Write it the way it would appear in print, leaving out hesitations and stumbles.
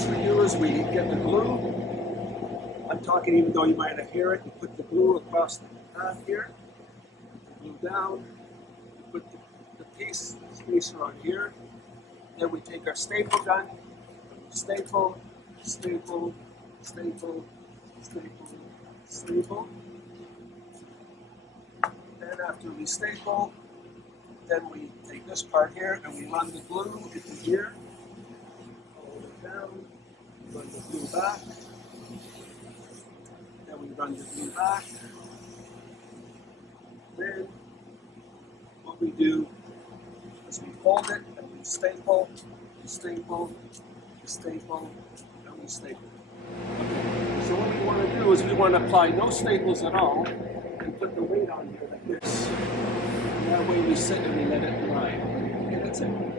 first we do is we get the glue. I'm talking even though you might not hear it. You put the glue across the path here. Put the glue down. You put the piece spacer on here. Then we take our staple gun. Staple, staple, staple, staple, staple. Then after we staple, then we take this part here and we run the glue into here. Hold it down. Run the glue back. Then we run the glue back. Then what we do is we fold it and we staple, staple, staple, and we staple. Okay. So what we want to do is we want to apply no staples at all and put the weight on here like this. And that way we sit and we let it dry. Okay, that's it.